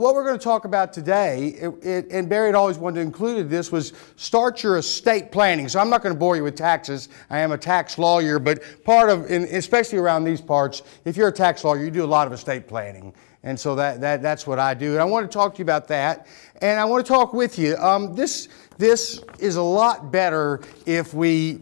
what we're going to talk about today, and Barry had always wanted to include this, was start your estate planning. So I'm not going to bore you with taxes. I am a tax lawyer, but part of, especially around these parts, if you're a tax lawyer, you do a lot of estate planning. And so that's what I do. And I want to talk to you about that. And I want to talk with you. This is a lot better if we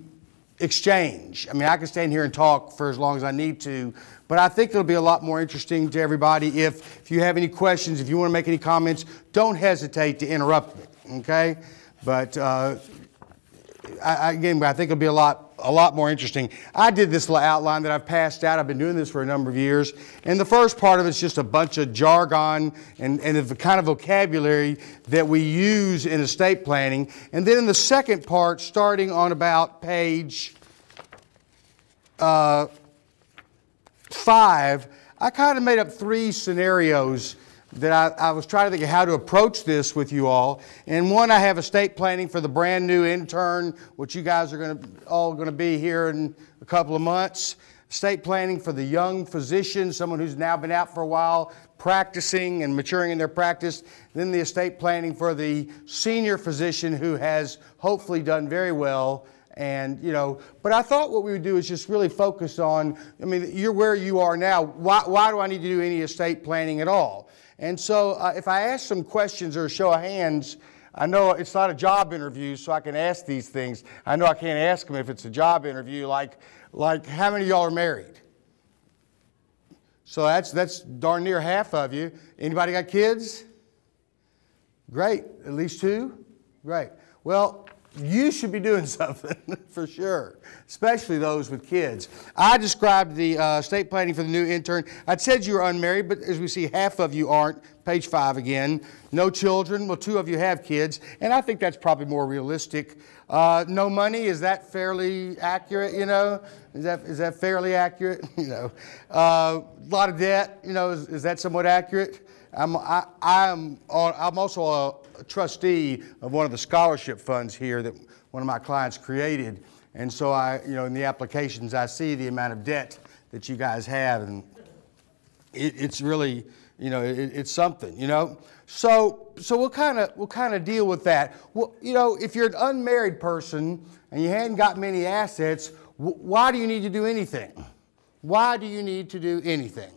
exchange. I mean, I can stand here and talk for as long as I need to, but I think it'll be a lot more interesting to everybody. If you have any questions, if you want to make any comments, don't hesitate to interrupt me, okay? But again, I think it'll be a lot more interesting. I did this outline that I've passed out. I've been doing this for a number of years. And the first part of it's just a bunch of jargon and the kind of vocabulary that we use in estate planning. And then in the second part, starting on about page 5, I kind of made up 3 scenarios that I was trying to think of how to approach this with you all. And one, I have estate planning for the brand new intern, which you guys are all going to be here in a couple of months. Estate planning for the young physician, someone who's now been out for a while, practicing and maturing in their practice. Then the estate planning for the senior physician who has hopefully done very well. And, you know, but I thought what we would do is just really focus on, I mean, you're where you are now. Why do I need to do any estate planning at all? And so if I ask some questions or a show of hands, I know it's not a job interview, so I can ask these things. I know I can't ask them if it's a job interview, like how many of y'all are married? So that's darn near half of you. Anybody got kids? Great, at least 2? Great. Well, you should be doing something for sure, especially those with kids. I described the estate planning for the new intern. I'd said you were unmarried, but as we see, half of you aren't. Page 5 again. No children. Well, 2 of you have kids, and I think that's probably more realistic. No money. Is that fairly accurate? You know, is that fairly accurate? You know, a lot of debt. You know, is that somewhat accurate? I'm also a trustee of one of the scholarship funds here that one of my clients created. And so in the applications, I see the amount of debt that you guys have, and it's really, it's something, So we'll kind of deal with that. Well, if you're an unmarried person and you hadn't got many assets, why do you need to do anything? Why do you need to do anything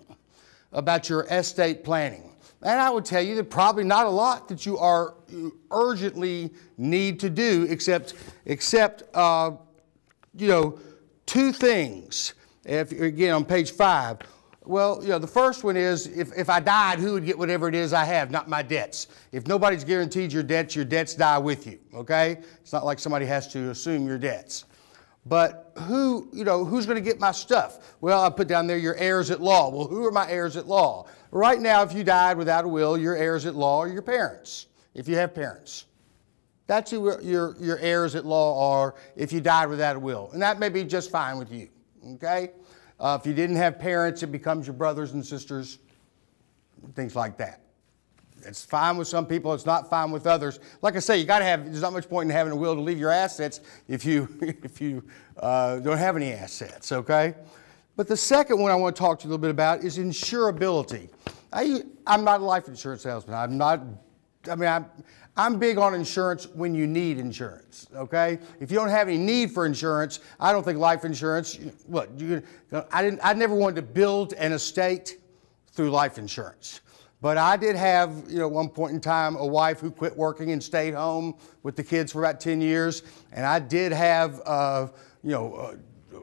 about your estate planning? And I would tell you that probably not a lot that you urgently need to do, except 2 things. Again, on page 5. Well, the first one is if I died, who would get whatever it is I have, not my debts. If nobody's guaranteed your debts die with you, okay? It's not like somebody has to assume your debts. But who's going to get my stuff? Well, I put down there your heirs at law. Well, who are my heirs at law? Right now, if you died without a will, your heirs at law are your parents, if you have parents. That's who your heirs at law are if you died without a will. And that may be just fine with you, okay? If you didn't have parents, it becomes your brothers and sisters, things like that. It's fine with some people, it's not fine with others. Like I say, there's not much point in having a will to leave your assets if you don't have any assets, okay? But the second one I want to talk to you a little bit about is insurability. I'm not a life insurance salesman. I'm big on insurance when you need insurance, okay? If you don't have any need for insurance, I don't think life insurance, I never wanted to build an estate through life insurance. But I did have, at one point in time, a wife who quit working and stayed home with the kids for about 10 years. And I did have, a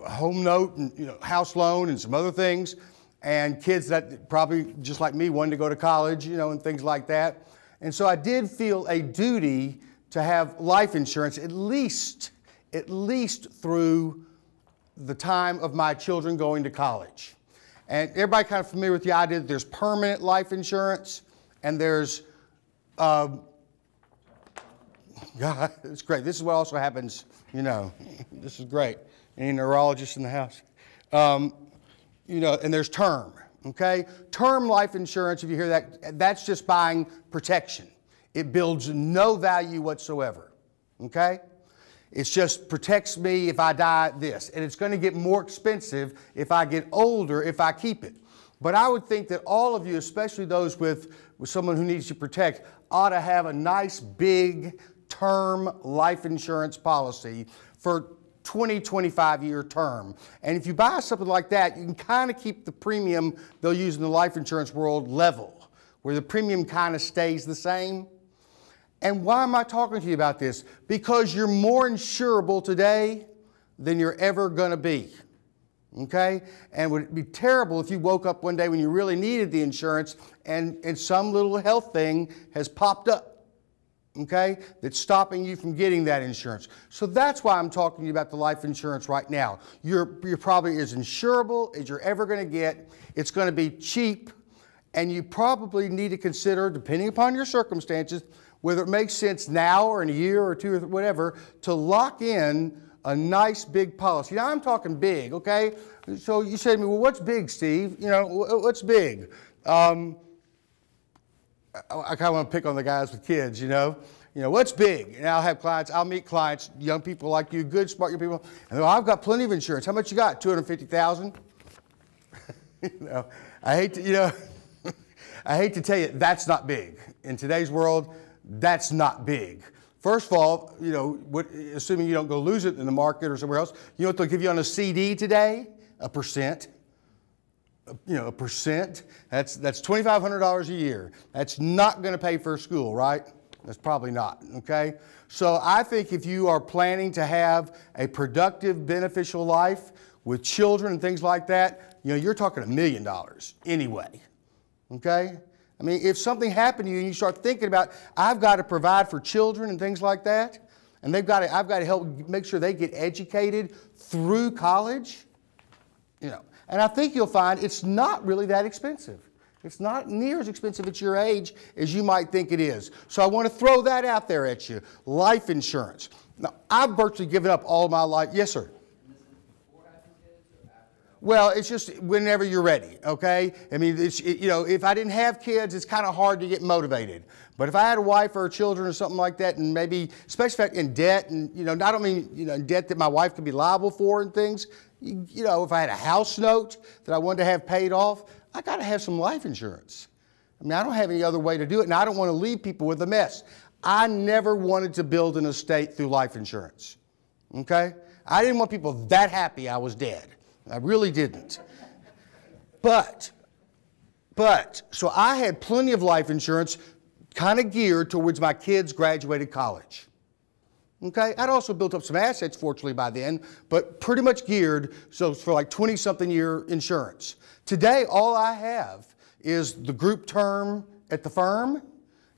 home note and, house loan and some other things. And kids that probably, just like me, wanted to go to college, and things like that. And so I did feel a duty to have life insurance, at least through the time of my children going to college. And everybody kind of familiar with the idea that there's permanent life insurance and there's, God, it's great. This is what also happens, this is great. Any neurologists in the house? And there's term, okay? Term life insurance, if you hear that, that's just buying protection. It builds no value whatsoever, okay? It just protects me if I die this. And it's going to get more expensive if I get older if I keep it. But I would think that all of you, especially those with with someone who needs to protect ought to have a nice big term life insurance policy for 20, 25-year term. And if you buy something like that, you can kind of keep the premium they'll use in the life insurance world level, where the premium kind of stays the same. And why am I talking to you about this? Because you're more insurable today than you're ever going to be. Okay? And would it be terrible if you woke up one day when you really needed the insurance and some little health thing has popped up, okay, that's stopping you from getting that insurance. So that's why I'm talking to you about the life insurance right now. You're probably as insurable as you're ever going to get. It's going to be cheap, and you probably need to consider, depending upon your circumstances, whether it makes sense now or in a year or two or whatever, to lock in a nice big policy. Now I'm talking big, okay? So you say to me, well, what's big, Steve? You know, what's big? I kind of want to pick on the guys with kids, you know? What's big? And I'll meet clients, young people like you, good, smart young people, and I've got plenty of insurance. How much you got? $250,000? I hate to, I hate to tell you, that's not big. In today's world, that's not big. First of all, assuming you don't go lose it in the market or somewhere else, you know what they'll give you on a CD today? 1%. A percent. That's $2,500 a year. That's not going to pay for school, right? That's probably not, okay? So I think if you are planning to have a productive, beneficial life with children and things like that, you're talking $1 million anyway, okay? I mean, if something happened to you and you start thinking about, I've got to provide for children and things like that, and I've got to help make sure they get educated through college, and I think you'll find it's not really that expensive. It's not near as expensive at your age as you might think it is. So I want to throw that out there at you. Life insurance. Now, I've virtually given up all my life. Yes, sir. Well, it's just whenever you're ready, okay? I mean, if I didn't have kids, it's kind of hard to get motivated. But if I had a wife or children or something like that, and maybe, especially in debt, and, I don't mean, in debt that my wife could be liable for and things, if I had a house note that I wanted to have paid off, I got to have some life insurance. I mean, I don't have any other way to do it, and I don't want to leave people with a mess. I never wanted to build an estate through life insurance, okay? I didn't want people that happy I was dead. I really didn't. But, so I had plenty of life insurance kind of geared towards my kids graduated college. Okay? I'd also built up some assets, fortunately, by then, but pretty much geared for like 20-something year insurance. Today, all I have is the group term at the firm,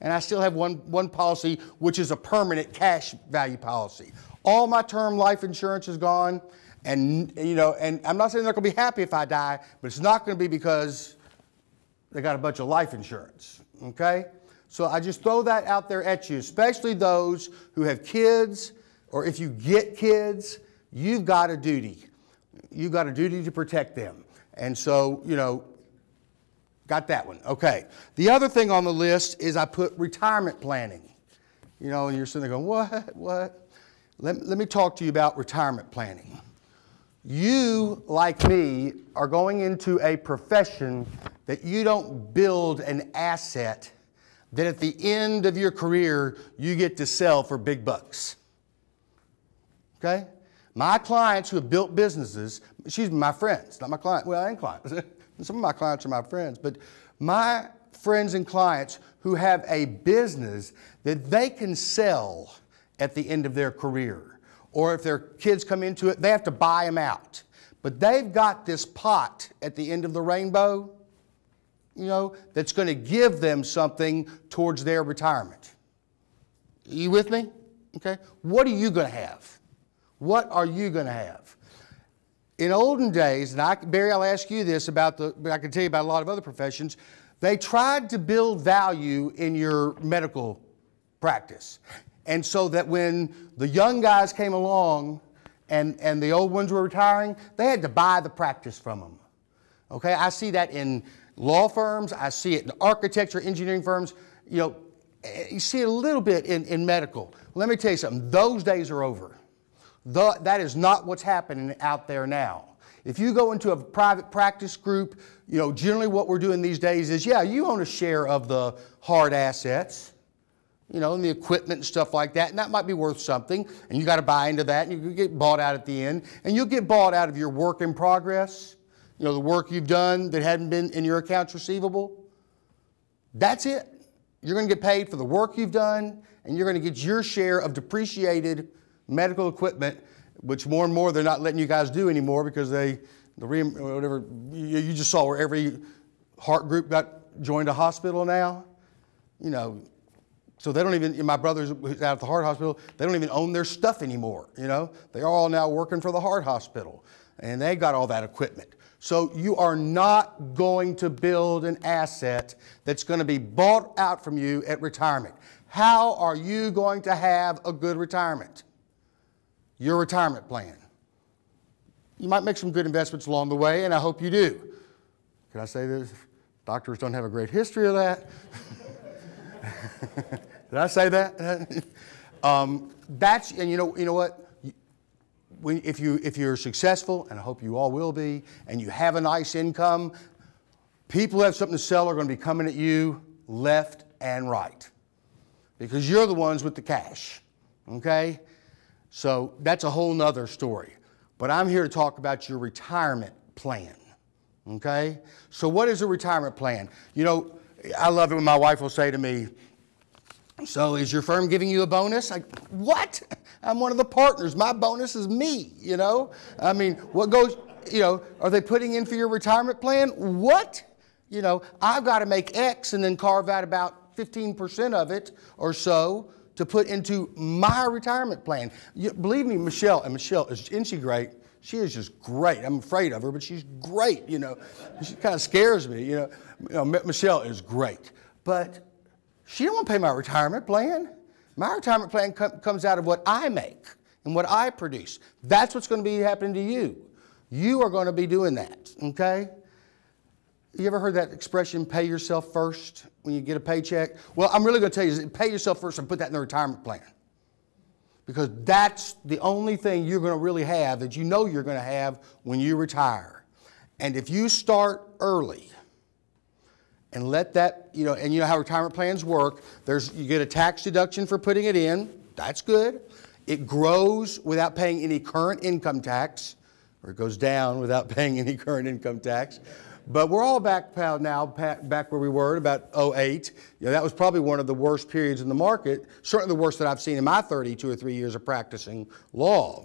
and I still have one policy, which is a permanent cash value policy. All my term life insurance is gone. And I'm not saying they're going to be happy if I die, but it's not going to be because they got a bunch of life insurance, okay? So I just throw that out there at you, especially those who have kids, or if you get kids, you've got a duty. You've got a duty to protect them. And so, got that one. Okay. The other thing on the list is I put retirement planning. And you're sitting there going, what? Let me talk to you about retirement planning. You, like me, are going into a profession that you don't build an asset that at the end of your career you get to sell for big bucks. Okay? My clients who have built businesses, my friends, not my clients. Well, I ain't clients. Some of my clients are my friends, but my friends and clients who have a business that they can sell at the end of their career. Or if their kids come into it, they have to buy them out. But they've got this pot at the end of the rainbow, that's going to give them something towards their retirement. Are you with me? Okay. What are you going to have? What are you going to have? In olden days, and Barry, I'll ask you this but I can tell you about a lot of other professions, they tried to build value in your medical practice. And so that when the young guys came along and the old ones were retiring, they had to buy the practice from them. Okay, I see that in law firms, I see it in architecture, engineering firms, you see it a little bit in medical. Let me tell you something, those days are over. That is not what's happening out there now. If you go into a private practice group, generally what we're doing these days is, yeah, you own a share of the hard assets, and the equipment and stuff like that, and that might be worth something, and you got to buy into that, and you get bought out at the end, and you'll get bought out of your work in progress, the work you've done that hadn't been in your accounts receivable. That's it. You're going to get paid for the work you've done, and you're going to get your share of depreciated medical equipment, which more and more they're not letting you guys do anymore because whatever you just saw where every heart group got joined a hospital now, so they don't even, my brother's out at the heart hospital, they don't even own their stuff anymore, They're all now working for the heart hospital, and they got all that equipment. So you are not going to build an asset that's going to be bought out from you at retirement. How are you going to have a good retirement? Your retirement plan. You might make some good investments along the way, and I hope you do. Can I say this? Doctors don't have a great history of that. Did I say that? And you know what? If you're successful, and I hope you all will be, and you have a nice income, people who have something to sell are going to be coming at you left and right because you're the ones with the cash, okay? So that's a whole nother story. But I'm here to talk about your retirement plan, okay? So what is a retirement plan? I love it when my wife will say to me, so is your firm giving you a bonus? What? I'm one of the partners. My bonus is me, I mean, what goes, are they putting in for your retirement plan? What? I've got to make X and then carve out about 15% of it or so to put into my retirement plan. Believe me, Michelle, isn't she great? She is just great. I'm afraid of her, but she's great, She kind of scares me, Michelle is great. But she don't want to pay my retirement plan. My retirement plan comes out of what I make and what I produce. That's what's going to be happening to you. You are going to be doing that, okay? You ever heard that expression, pay yourself first when you get a paycheck? Well, I'm really going to tell you, pay yourself first and put that in the retirement plan. Because that's the only thing you're going to really have that you're going to have when you retire. And if you start early, and let that, and you know how retirement plans work. You get a tax deduction for putting it in. That's good. It grows without paying any current income tax, or it goes down without paying any current income tax. But we're all back now, back where we were about 2008. That was probably one of the worst periods in the market, certainly the worst that I've seen in my 32 or 3 years of practicing law,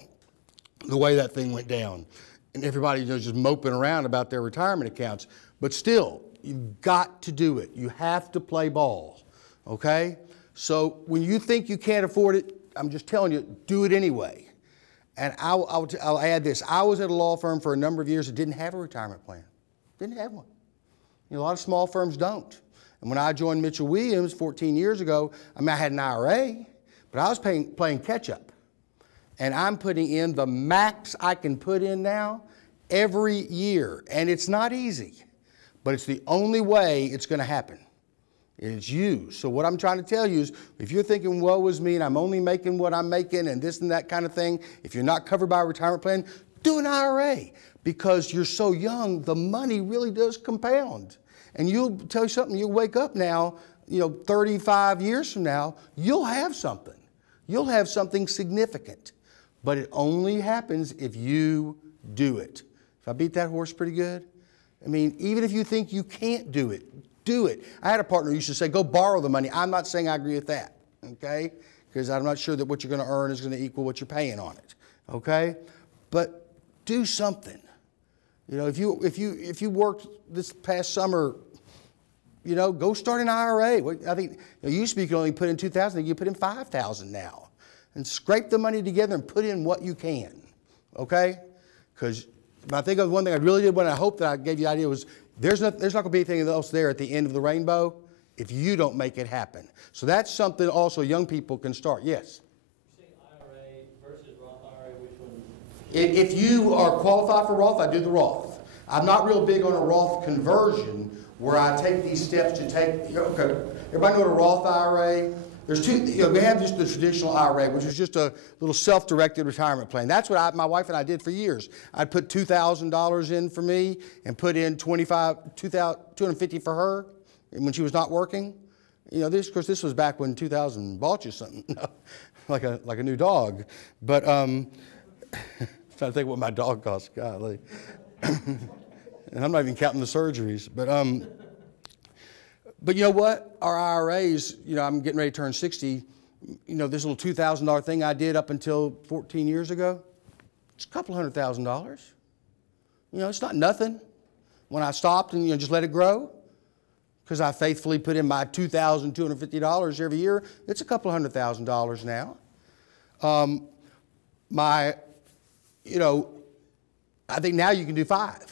the way that thing went down. And everybody just moping around about their retirement accounts. But still, you've got to do it. You have to play ball, okay? So when you think you can't afford it, I'm just telling you, do it anyway. And I'll add this. I was at a law firm for a number of years that didn't have a retirement plan. Didn't have one. A lot of small firms don't. And when I joined Mitchell Williams 14 years ago, I had an IRA, but I was playing catch up. And I'm putting in the max I can put in now every year. And it's not easy. But it's the only way it's going to happen. It's you. So what I'm trying to tell you is, if you're thinking, woe is me, and I'm only making what I'm making, and this and that kind of thing, if you're not covered by a retirement plan, do an IRA. Because you're so young, the money really does compound. And you'll tell you something, you'll wake up now, 35 years from now, you'll have something. You'll have something significant. But it only happens if you do it. If I beat that horse pretty good? Even if you think you can't do it, do it. I had a partner who used to say, go borrow the money. I'm not saying I agree with that, okay? Because I'm not sure that what you're going to earn is going to equal what you're paying on it, okay? But do something. If you worked this past summer, go start an IRA. I think it used to be you could only put in $2,000, you put in $5,000 now, and scrape the money together and put in what you can, okay? Because I think of one thing I really did when I hope that I gave you the idea was there's not going to be anything else there at the end of the rainbow if you don't make it happen. So that's something also young people can start. Yes? You're saying IRA versus Roth IRA, which one? If you are qualified for Roth, I do the Roth. I'm not real big on a Roth conversion where I take these steps to take, okay, everybody know what a Roth IRA? There's two, we have just the traditional IRA, which is just a little self-directed retirement plan. That's what my wife and I did for years. I'd put $2,000 in for me and put in $250 for her when she was not working. Of course, this was back when 2000 bought you something, like a new dog. But I'm trying to think what my dog costs, golly. And I'm not even counting the surgeries. But you know what? Our IRAs, I'm getting ready to turn 60. This little $2,000 thing I did up until 14 years ago, it's a couple $100,000. It's not nothing. When I stopped and just let it grow, because I faithfully put in my $2,250 every year, it's a couple $100,000 now. I think now you can do 5.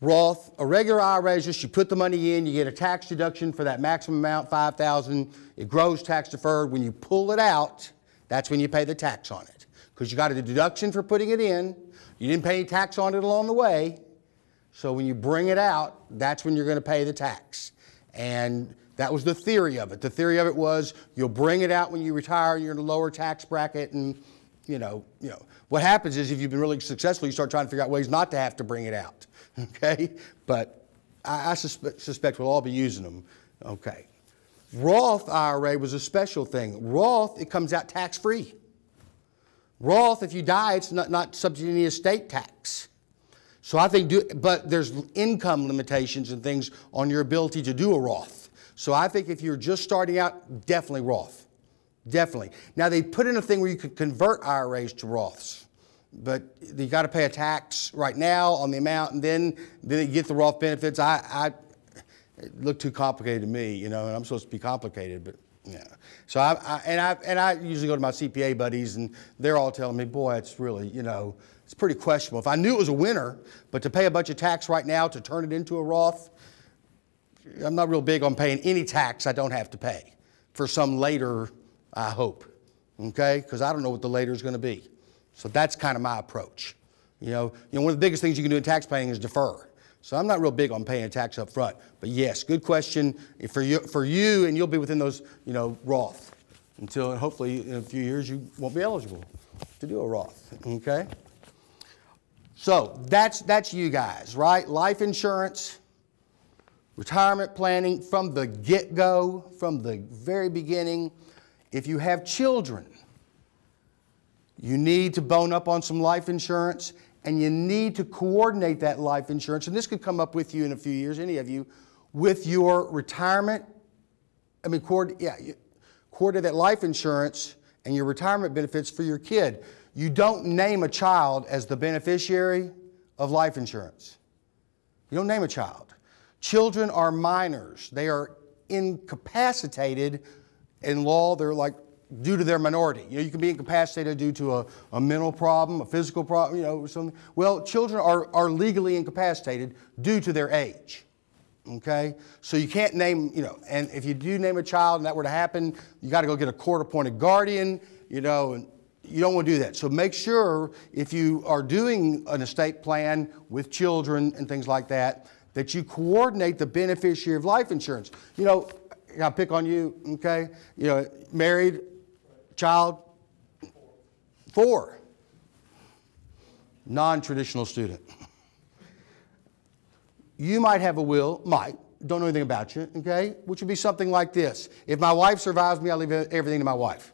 Roth, a regular IRA is just you put the money in, you get a tax deduction for that maximum amount, $5,000. It grows tax deferred. When you pull it out, that's when you pay the tax on it. Because you got a deduction for putting it in. You didn't pay any tax on it along the way. So when you bring it out, that's when you're going to pay the tax. And that was the theory of it. The theory of it was you'll bring it out when you retire, you're in a lower tax bracket, and what happens is if you've been really successful, you start trying to figure out ways not to have to bring it out. Okay, but I suspect we'll all be using them. Okay, Roth IRA was a special thing. Roth, it comes out tax-free. Roth, if you die, it's not subject to any estate tax. So I think, but there's income limitations and things on your ability to do a Roth. So I think if you're just starting out, definitely Roth, definitely. Now they put in a thing where you could convert IRAs to Roths. But you got to pay a tax right now on the amount, and then you get the Roth benefits. It looked too complicated to me, and I'm supposed to be complicated, but yeah. So I usually go to my CPA buddies, and they're all telling me, boy, it's really, it's pretty questionable. If I knew it was a winner, but to pay a bunch of tax right now to turn it into a Roth, I'm not real big on paying any tax I don't have to pay for some later, I hope, okay? Because I don't know what the later is going to be. So that's kind of my approach. One of the biggest things you can do in tax planning is defer. So I'm not real big on paying tax up front. But yes, good question for you, and you'll be within those, Roth until hopefully in a few years you won't be eligible to do a Roth. Okay. So that's you guys, right? Life insurance, retirement planning from the get-go, from the very beginning. If you have children, you need to bone up on some life insurance, and you need to coordinate that life insurance. And this could come up with you in a few years, any of you, with your retirement. Coordinate that life insurance and your retirement benefits for your kid. You don't name a child as the beneficiary of life insurance. You don't name a child. Children are minors. They are incapacitated in law. They're like due to their minority. You can be incapacitated due to a mental problem, a physical problem, something. Well, children are legally incapacitated due to their age. Okay? So you can't name, and if you do name a child and that were to happen, you got to go get a court-appointed guardian, and you don't want to do that. So make sure if you are doing an estate plan with children and things like that, that you coordinate the beneficiary of life insurance. I'll pick on you, okay? Married, child, 4. Non-traditional student. You might have a will, don't know anything about you, okay? Which would be something like this. If my wife survives me, I leave everything to my wife.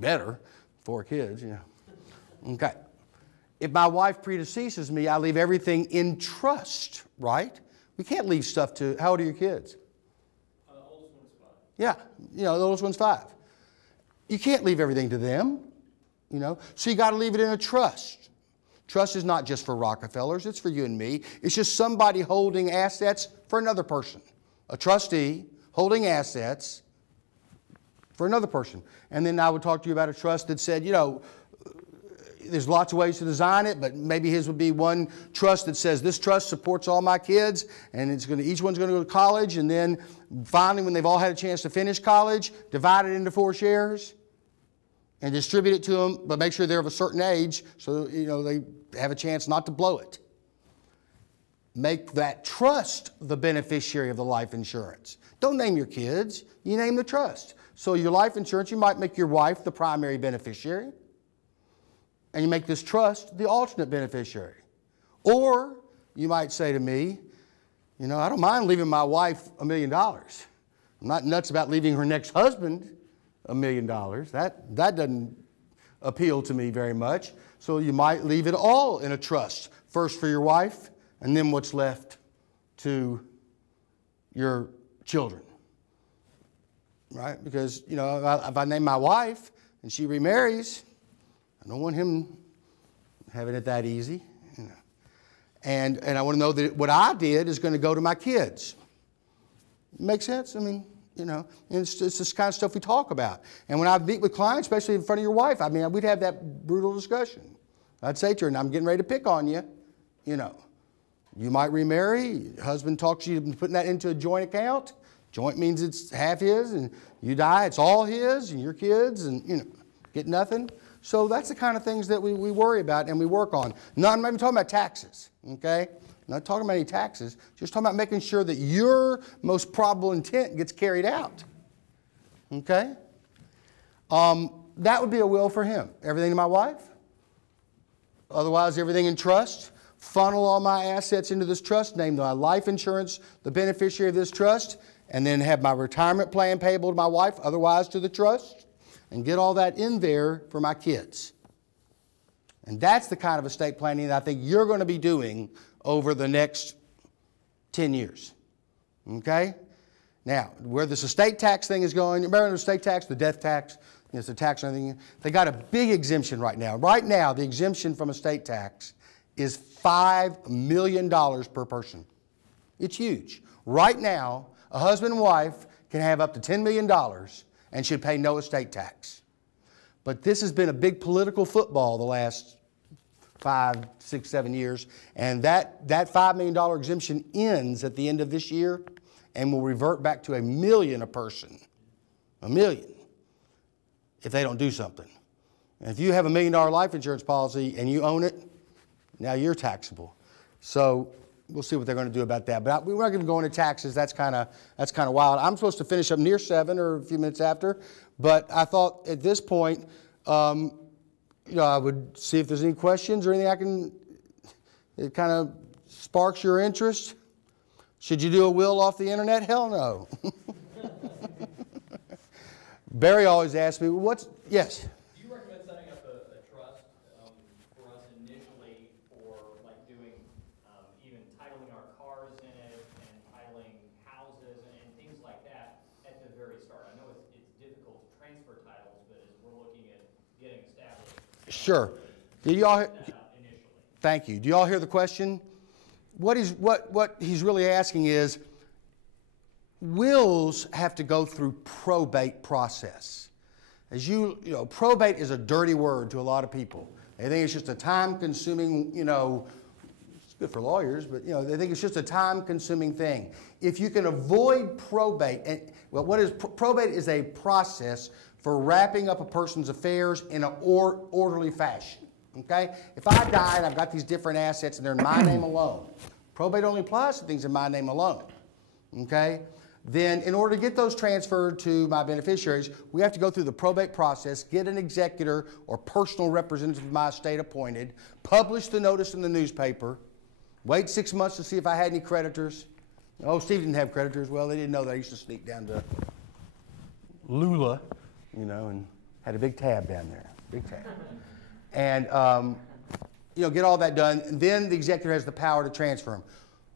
Better, 4 kids, Okay. If my wife predeceases me, I leave everything in trust, right? We can't leave stuff to, how old are your kids? The oldest one's 5. Yeah, the oldest one's 5. You can't leave everything to them, So you got to leave it in a trust. Trust is not just for Rockefellers, it's for you and me. It's just somebody holding assets for another person. A trustee holding assets for another person. And then I would talk to you about a trust that said, there's lots of ways to design it, but maybe his would be one trust that says this trust supports all my kids, and each one's going to go to college, and then finally when they've all had a chance to finish college, divide it into 4 shares and distribute it to them, but make sure they're of a certain age so they have a chance not to blow it. make that trust the beneficiary of the life insurance. Don't name your kids, you name the trust. So your life insurance, you might make your wife the primary beneficiary, and you make this trust the alternate beneficiary. Or you might say to me, you know, I don't mind leaving my wife $1 million. I'm not nuts about leaving her next husband $1 million. That doesn't appeal to me very much. So you might leave it all in a trust, first for your wife, and then what's left to your children, right? Because, you know, if I name my wife and she remarries, I don't want him having it that easy, you know. And I want to know that what I did is going to go to my kids. Make sense? I mean, you know, it's this kind of stuff we talk about. And when I meet with clients, especially in front of your wife, I mean, we'd have that brutal discussion. I'd say to her, and I'm getting ready to pick on you, you know. You might remarry, your husband talks you into putting that into a joint account. Joint means it's half his, and you die, it's all his, and your kids, and, you know, get nothing. So that's the kind of things that we worry about and we work on. No, I'm not even talking about taxes, okay? I'm not talking about any taxes, just talking about making sure that your most probable intent gets carried out, okay? That would be a will for him. Everything to my wife, otherwise everything in trust. Funnel all my assets into this trust, name my life insurance the beneficiary of this trust, and then have my retirement plan payable to my wife, otherwise to the trust, and get all that in there for my kids. And that's the kind of estate planning that I think you're going to be doing over the next 10 years. Okay? Now, where this estate tax thing is going, remember the estate tax, the death tax, it's the tax and everything, they got a big exemption right now. Right now, the exemption from estate tax is $5 million per person. It's huge. Right now, a husband and wife can have up to $10 million and should pay no estate tax. But this has been a big political football the last 5, 6, 7 years, and that $5 million exemption ends at the end of this year and will revert back to $1 million a person. $1 million, if they don't do something. And if you have $1 million life insurance policy and you own it, now you're taxable. So we'll see what they're going to do about that. But we're not going to go into taxes. That's kind of wild. I'm supposed to finish up near 7 or a few minutes after. But I thought at this point, you know, I would see if there's any questions or anything it kind of sparks your interest. Should you do a will off the internet? Hell no. Barry always asks me, well, yes? Do you recommend setting up a trust for us initially for like doing even titling our cars in it and titling houses and things like that at the very start? I know it's difficult to transfer titles, but as we're looking at getting established. Sure. Do y'all? Thank you. Do y'all hear the question? What he's really asking is, wills have to go through probate process. As you know, probate is a dirty word to a lot of people. They think it's just a time-consuming, you know, it's good for lawyers, but, you know, they think it's just a time-consuming thing. If you can avoid probate, and well, probate is a process for wrapping up a person's affairs in an orderly fashion. Okay? If I die and I've got these different assets and they're in my name alone, probate only applies to things in my name alone. Okay? Then in order to get those transferred to my beneficiaries, we have to go through the probate process, get an executor or personal representative of my estate appointed, publish the notice in the newspaper, wait 6 months to see if I had any creditors. Oh, Steve didn't have creditors. Well, they didn't know that I used to sneak down to Lula, you know, and had a big tab down there, big tab. And, you know, get all that done. And then the executor has the power to transfer them.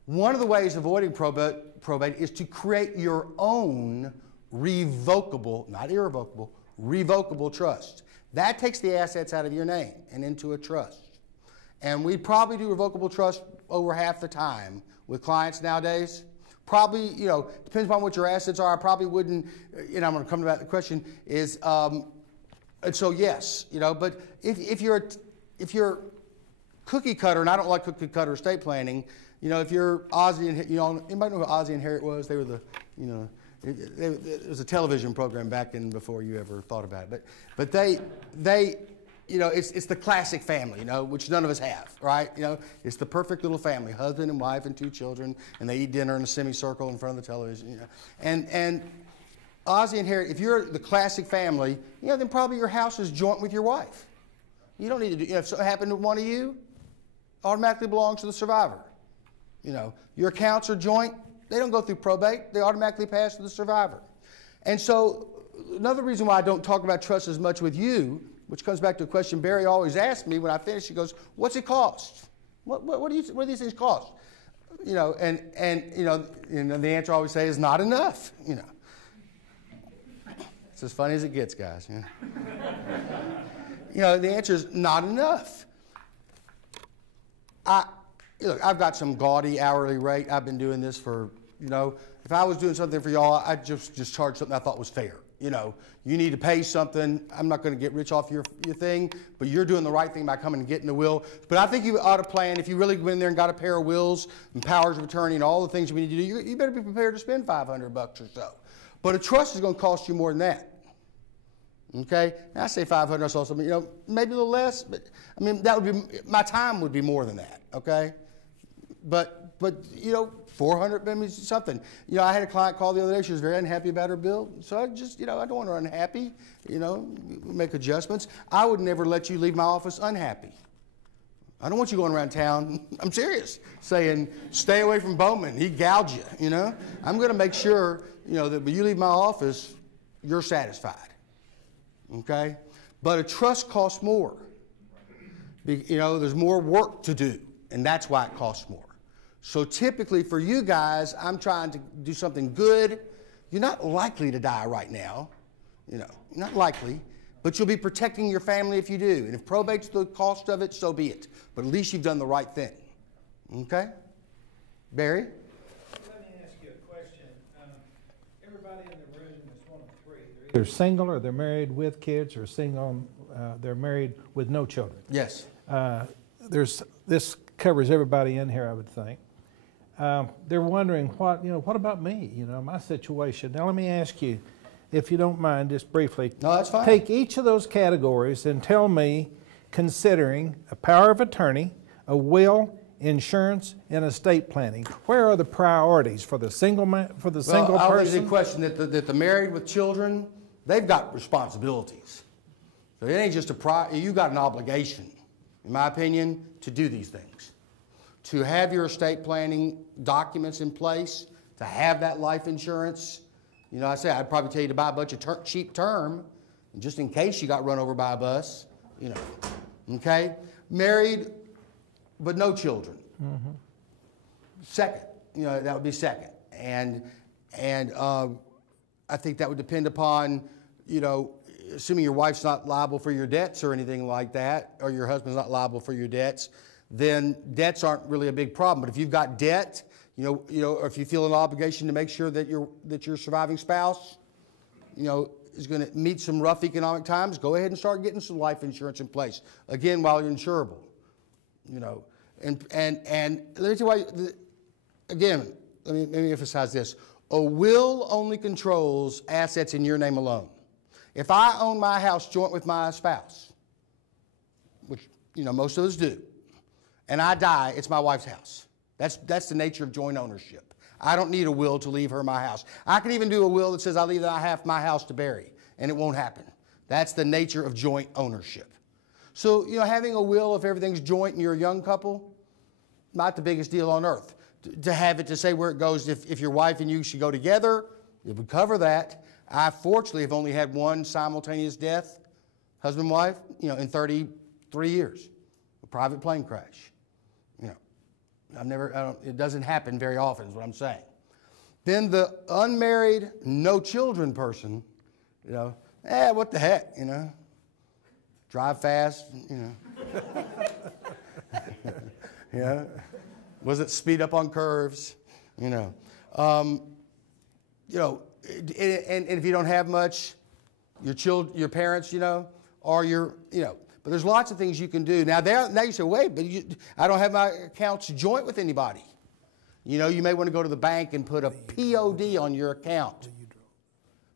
One of the ways of avoiding probate is to create your own revocable, not irrevocable, revocable trust. That takes the assets out of your name and into a trust. And we probably do revocable trust over half the time with clients nowadays. Probably, you know, depends upon what your assets are. I probably wouldn't, you know, I'm going to come to that. The question is, and so yes, you know, but if you're cookie cutter, and I don't like cookie cutter estate planning, you know, if you're Ozzie and, you know, anybody know who Ozzie and Harriet was? They were the, you know, it was a television program back in before you ever thought about it. But they you know, it's the classic family, you know, which none of us have, right? You know, it's the perfect little family, husband and wife and 2 children, and they eat dinner in a semicircle in front of the television, you know. And Ozzie and Harriet, if you're the classic family, you know, then probably your house is joint with your wife. You don't need to do, you know, if something happened to one of you, automatically belongs to the survivor. You know, your accounts are joint, they don't go through probate, they automatically pass to the survivor. And so, another reason why I don't talk about trust as much with you, which comes back to a question Barry always asks me when I finish, he goes, what's it cost? What do these things cost? You know, and you know, the answer I always say is not enough, you know. It's as funny as it gets, guys. You know, you know, the answer is not enough. Look, I've got some gaudy hourly rate. I've been doing this for, you know, if I was doing something for y'all, I'd just charge something I thought was fair. You know, you need to pay something. I'm not going to get rich off your thing, but you're doing the right thing by coming and getting the will. But I think you ought to plan, if you really go in there and got a pair of wills and powers of attorney and all the things we need to do, you better be prepared to spend $500 or so. But a trust is going to cost you more than that. Okay? Now, I say 500 or so, something, you know, maybe a little less, but I mean, that would be, my time would be more than that, okay? But you know, 400, maybe something. You know, I had a client call the other day, she was very unhappy about her bill, so I just, you know, I don't want her unhappy, you know, make adjustments. I would never let you leave my office unhappy. I don't want you going around town, I'm serious, saying, stay away from Bauman, he gouged you, you know? I'm going to make sure, you know, that when you leave my office, you're satisfied, okay? But a trust costs more. You know, there's more work to do, and that's why it costs more. So typically for you guys, I'm trying to do something good. You're not likely to die right now, you know, not likely. But you'll be protecting your family if you do. And if probate's the cost of it, so be it. But at least you've done the right thing. Okay? Barry? Let me ask you a question. Everybody in the room is one of 3. They're either single or they're married with kids, or single, they're married with no children. Yes. This covers everybody in here, I would think. They're wondering, what about me? You know, my situation. Now, let me ask you, if you don't mind, just briefly. No, that's fine. Take each of those categories and tell me, considering a power of attorney, a will, insurance, and estate planning, where are the priorities for the single person? I'll raise a question that the married with children, they've got responsibilities. So it ain't just you got an obligation, in my opinion, to do these things. To have your estate planning documents in place, to have that life insurance. You know, I'd probably tell you to buy a bunch of cheap term, just in case you got run over by a bus, you know, okay? Married, but no children. Mm-hmm. Second, you know, that would be second. And I think that would depend upon, you know, assuming your wife's not liable for your debts or anything like that, or your husband's not liable for your debts, then debts aren't really a big problem. But if you've got debt, you know, or if you feel an obligation to make sure that your surviving spouse, you know, is going to meet some rough economic times, go ahead and start getting some life insurance in place. Again, while you're insurable, you know. And let me tell you why. Again, let me emphasize this: a will only controls assets in your name alone. If I own my house joint with my spouse, which, you know, most of us do, and I die, it's my wife's house. That's the nature of joint ownership. I don't need a will to leave her my house. I can even do a will that says I leave half my house to Barry, and it won't happen. That's the nature of joint ownership. So, you know, having a will, if everything's joint and you're a young couple, not the biggest deal on earth. To have it to say where it goes, if your wife and you should go together, it would cover that. I fortunately have only had one simultaneous death, husband and wife, you know, in 33 years, a private plane crash. You know, it doesn't happen very often is what I'm saying. Then the unmarried, no children person, you know, what the heck, you know, drive fast, you know. You know, was it speed up on curves, you know. You know, and if you don't have much, your parents, you know, or you know, but there's lots of things you can do. Now you say, wait, but I don't have my accounts joint with anybody. You know, you may want to go to the bank and put a POD on your account.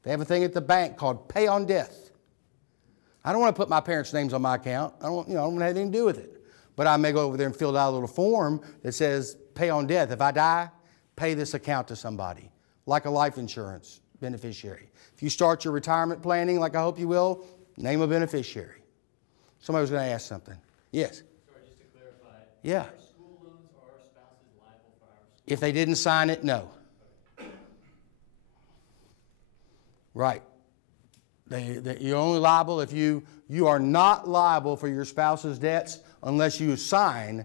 They have a thing at the bank called pay on death. I don't want to put my parents' names on my account. I don't want to have anything to do with it. But I may go over there and fill out a little form that says pay on death. If I die, pay this account to somebody, like a life insurance beneficiary. If you start your retirement planning, like I hope you will, name a beneficiary. Somebody was going to ask something. Yes? Sorry, just to clarify. Yeah. Are school loans or our spouses liable for our school? If they didn't sign it, no. Right. You're only liable if you are not liable for your spouse's debts unless you sign,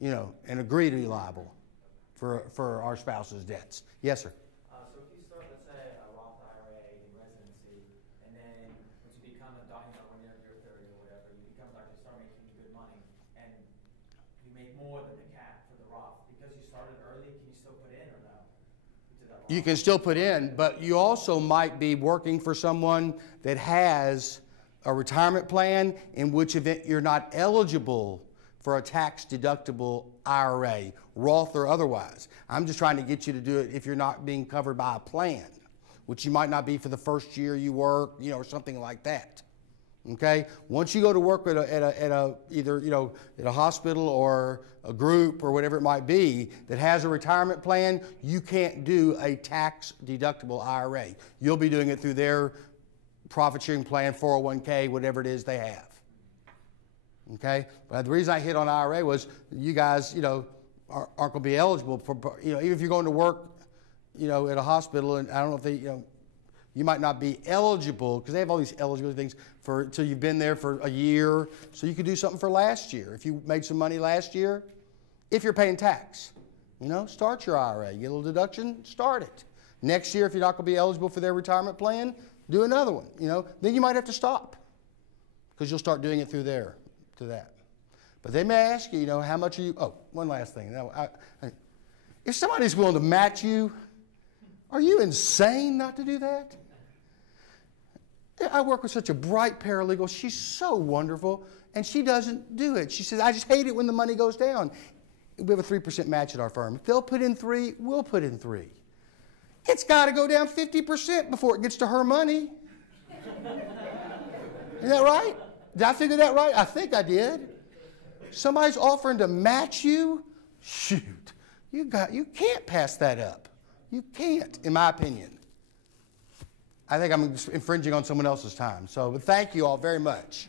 and agree to be liable for our spouse's debts. Yes, sir. So if you start, let's say, a Roth IRA in residency, and then once you become a doctor, when you're 30 or whatever, you become a doctor, you start making good money, and you make more than the cap for the Roth. Because you started early, can you still put in or no? Into that Roth? You can still put in, but you also might be working for someone that has a retirement plan, in which event you're not eligible for a tax-deductible IRA, Roth or otherwise. I'm just trying to get you to do it if you're not being covered by a plan, which you might not be for the first year you work, or something like that. Okay? Once you go to work at a hospital or a group or whatever it might be that has a retirement plan, you can't do a tax-deductible IRA. You'll be doing it through their profit-sharing plan, 401k, whatever it is they have. Okay? But the reason I hit on IRA was you guys, aren't going to be eligible for, even if you're going to work, at a hospital, and I don't know if they, you might not be eligible, because they have all these eligibility things until you've been there for a year. So you could do something for last year. If you made some money last year, if you're paying tax, start your IRA. You get a little deduction, start it. Next year, if you're not going to be eligible for their retirement plan, do another one. Then you might have to stop, because you'll start doing it through there to that. But they may ask you, how much are you? Oh, one last thing. If somebody's willing to match you, are you insane not to do that? I work with such a bright paralegal. She's so wonderful, and she doesn't do it. She says, I just hate it when the money goes down. We have a 3% match at our firm. If they'll put in 3, we'll put in 3. It's got to go down 50% before it gets to her money. Isn't that right? Did I figure that right? I think I did. Somebody's offering to match you? Shoot. You can't pass that up. You can't, in my opinion. I think I'm infringing on someone else's time. But thank you all very much.